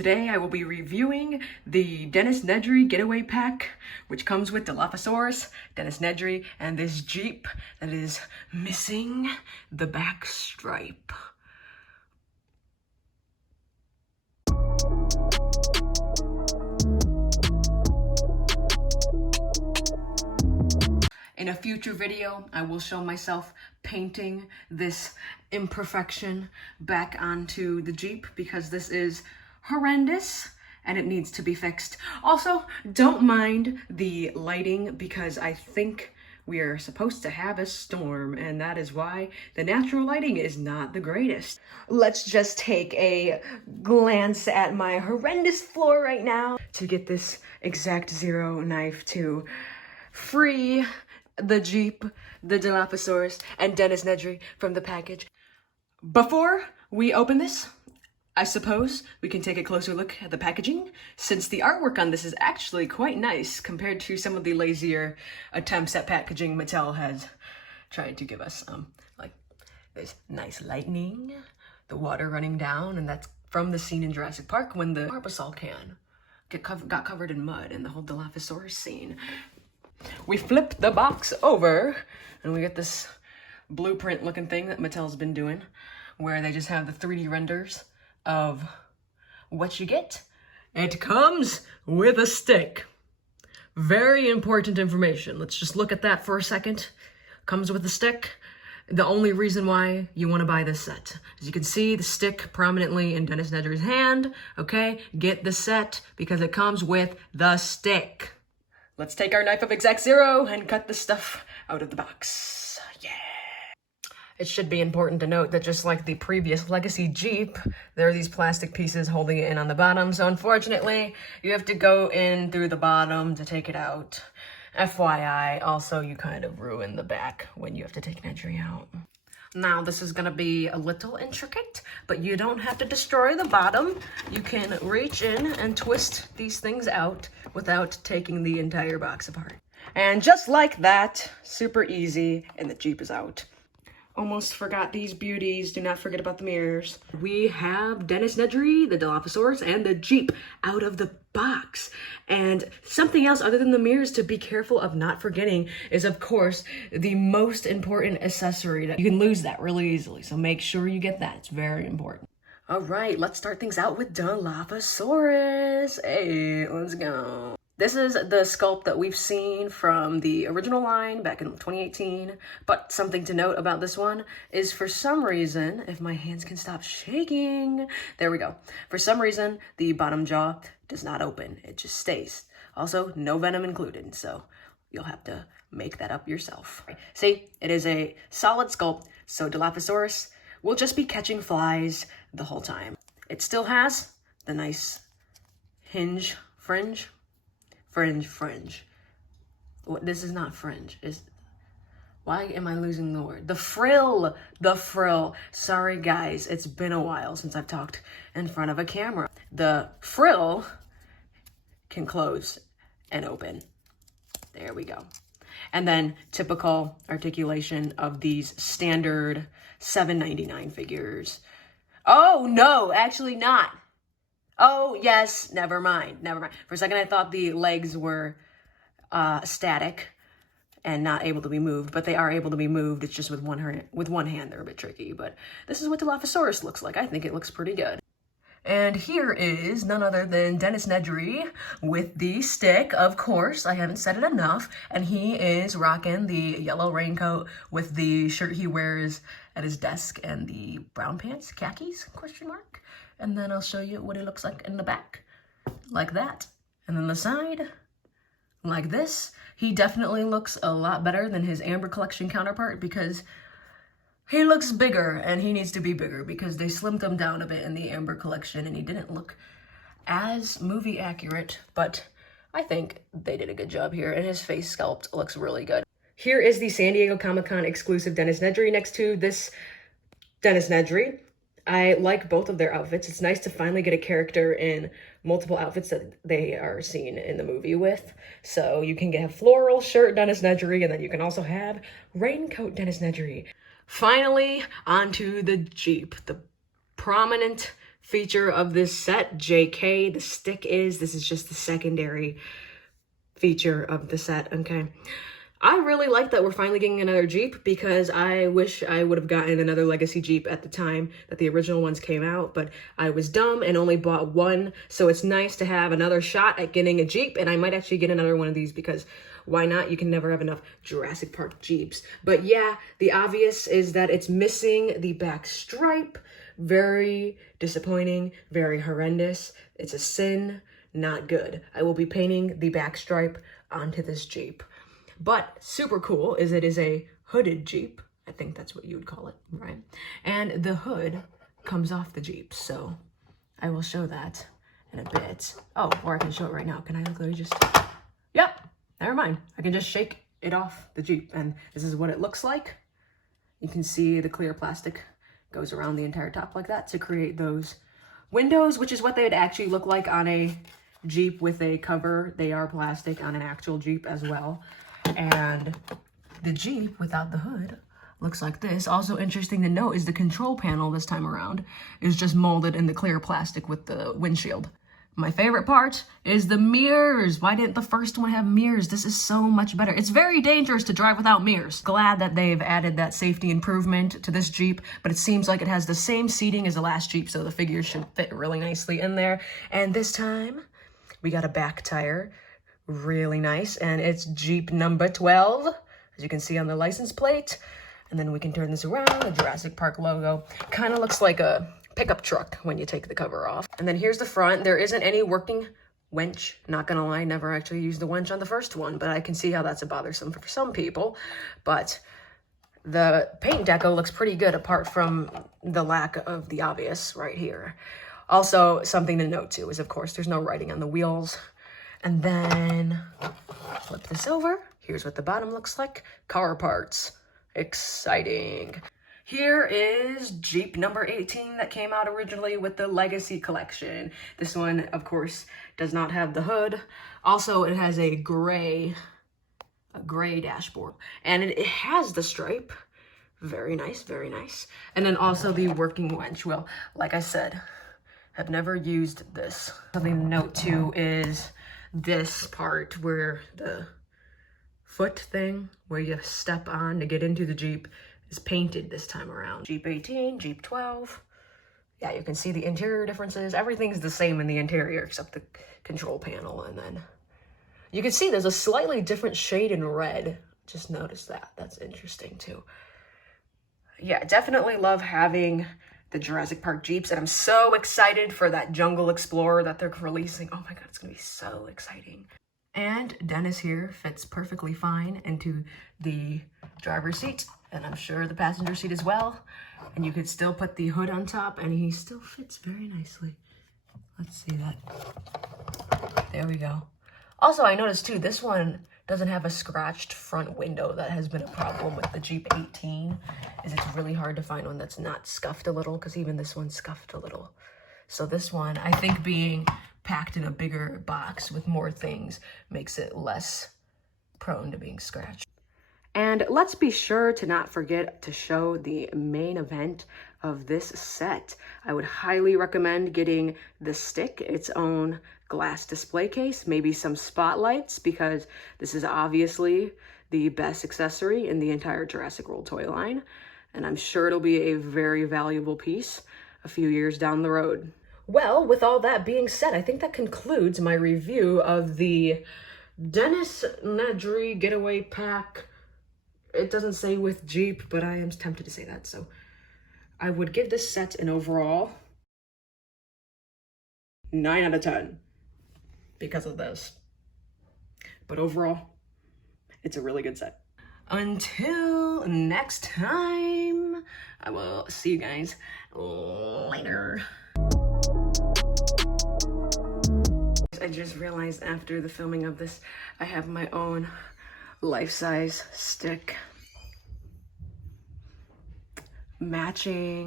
Today I will be reviewing the Dennis Nedry Getaway pack, which comes with Dilophosaurus, Dennis Nedry, and this Jeep that is missing the back stripe. In a future video, I will show myself painting this imperfection back onto the Jeep because this is horrendous and it needs to be fixed. Also, don't mind the lighting because I think we are supposed to have a storm, and that is why the natural lighting is not the greatest. Let's just take a glance at my horrendous floor right now to get this X-Acto knife to free the Jeep, the Dilophosaurus, and Dennis Nedry from the package. Before we open this, I suppose we can take a closer look at the packaging, since the artwork on this is actually quite nice compared to some of the lazier attempts at packaging Mattel has tried to give us. Like this nice lightning, the water running down, and that's from the scene in Jurassic Park when the Barbasol can got covered in mud, and the whole Dilophosaurus scene. We flip the box over and we get this blueprint looking thing that Mattel's been doing, where they just have the 3D renders of what you get. It comes with a stick. Very important information. Let's just look at that for a second. Comes with a stick. The only reason why you want to buy this set. As you can see, the stick prominently in Dennis Nedry's hand. Okay, get the set because it comes with the stick. Let's take our knife of X-Acto and cut the stuff out of the box. Yeah. It should be important to note that just like the previous Legacy Jeep, there are these plastic pieces holding it in on the bottom. So unfortunately, you have to go in through the bottom to take it out. FYI, also you kind of ruin the back when you have to take Nedry out. Now this is gonna be a little intricate, but you don't have to destroy the bottom. You can reach in and twist these things out without taking the entire box apart. And just like that, super easy, and the Jeep is out. Almost forgot these beauties. Do not forget about the mirrors. We have Dennis Nedry, the Dilophosaurus, and the Jeep out of the box. And something else other than the mirrors to be careful of not forgetting is, of course, the most important accessory. That you can lose that really easily, so make sure you get that. It's very important. All right, let's start things out with Dilophosaurus. Hey, let's go. This is the sculpt that we've seen from the original line back in 2018, but something to note about this one is for some reason, if my hands can stop shaking, there we go. For some reason, the bottom jaw does not open, it just stays. Also, no venom included, so you'll have to make that up yourself. See, it is a solid sculpt, so Dilophosaurus will just be catching flies the whole time. It still has the nice hinge fringe. Fringe. This is not fringe. Why am I losing the word? The frill. Sorry guys, it's been a while since I've talked in front of a camera. The frill can close and open. There we go. And then typical articulation of these standard $7.99 figures. Oh no, actually not. Oh, yes, never mind. For a second, I thought the legs were static and not able to be moved, but they are able to be moved. It's just with one hand, they're a bit tricky, but this is what Dilophosaurus looks like. I think it looks pretty good. And here is none other than Dennis Nedry with the stick, of course. I haven't said it enough. And he is rocking the yellow raincoat with the shirt he wears at his desk and the brown pants, khakis, question mark. And then I'll show you what it looks like in the back, like that. And then the side, like this. He definitely looks a lot better than his Amber Collection counterpart because he looks bigger, and he needs to be bigger because they slimmed him down a bit in the Amber Collection and he didn't look as movie accurate, but I think they did a good job here, and his face sculpt looks really good. Here is the San Diego Comic-Con exclusive Dennis Nedry next to this Dennis Nedry. I like both of their outfits. It's nice to finally get a character in multiple outfits that they are seen in the movie with. So you can get a floral shirt Dennis Nedry, and then you can also have raincoat Dennis Nedry. Finally, onto the Jeep, the prominent feature of this set, JK. The stick this is just the secondary feature of the set, okay? I really like that we're finally getting another Jeep because I wish I would have gotten another Legacy Jeep at the time that the original ones came out, but I was dumb and only bought one, so it's nice to have another shot at getting a Jeep, and I might actually get another one of these because why not? You can never have enough Jurassic Park Jeeps. But yeah, the obvious is that it's missing the back stripe. Very disappointing, very horrendous. It's a sin, not good. I will be painting the back stripe onto this Jeep. But super cool is it is a hooded Jeep. I think that's what you would call it, right? And the hood comes off the Jeep, so I will show that in a bit. Oh, or I can show it right now. Can I literally just, yep, never mind. I can just shake it off the Jeep, and this is what it looks like. You can see the clear plastic goes around the entire top like that to create those windows, which is what they would actually look like on a Jeep with a cover. They are plastic on an actual Jeep as well. And the Jeep without the hood looks like this. Also interesting to note is the control panel this time around is just molded in the clear plastic with the windshield. My favorite part is the mirrors. Why didn't the first one have mirrors? This is so much better. It's very dangerous to drive without mirrors. Glad that they've added that safety improvement to this Jeep, but it seems like it has the same seating as the last Jeep, so the figures should fit really nicely in there. And this time, we got a back tire. Really nice, and it's Jeep number 12, as you can see on the license plate. And then we can turn this around, the Jurassic Park logo. Kind of looks like a pickup truck when you take the cover off. And then here's the front. There isn't any working winch. Not gonna lie, never actually used the winch on the first one, but I can see how that's a bothersome for some people. But the paint deco looks pretty good apart from the lack of the obvious right here. Also, something to note too is, of course, there's no writing on the wheels. And then flip this over. Here's what the bottom looks like. Car parts. Exciting. Here is Jeep number 18 that came out originally with the Legacy collection. This one, of course, does not have the hood. Also, it has a gray dashboard. And it has the stripe. Very nice, very nice. And then also the working winch. Well, like I said, I've never used this. Something to note too is this part where the foot thing where you step on to get into the Jeep is painted this time around. Jeep 18, Jeep 12. Yeah, you can see the interior differences. Everything's the same in the interior except the control panel. And then you can see there's a slightly different shade in red. Just notice that. That's interesting too. Yeah, definitely love having the Jurassic Park Jeeps, and I'm so excited for that Jungle Explorer that they're releasing. Oh my god, it's gonna be so exciting. And Dennis here fits perfectly fine into the driver's seat, and I'm sure the passenger seat as well. And you could still put the hood on top, and he still fits very nicely. Let's see that. There we go. Also, I noticed too, this one doesn't have a scratched front window. That has been a problem with the Jeep 18, is it's really hard to find one that's not scuffed a little, because even this one's scuffed a little. So this one, I think being packed in a bigger box with more things makes it less prone to being scratched. And let's be sure to not forget to show the main event of this set. I would highly recommend getting the stick, its own glass display case, maybe some spotlights, because this is obviously the best accessory in the entire Jurassic World toy line. And I'm sure it'll be a very valuable piece a few years down the road. Well, with all that being said, I think that concludes my review of the Dennis Nedry Getaway Pack. It doesn't say with Jeep, but I am tempted to say that. So I would give this set an overall 9 out of 10 because of this. But overall, it's a really good set. Until next time, I will see you guys later. I just realized after the filming of this, I have my own life-size stick matching.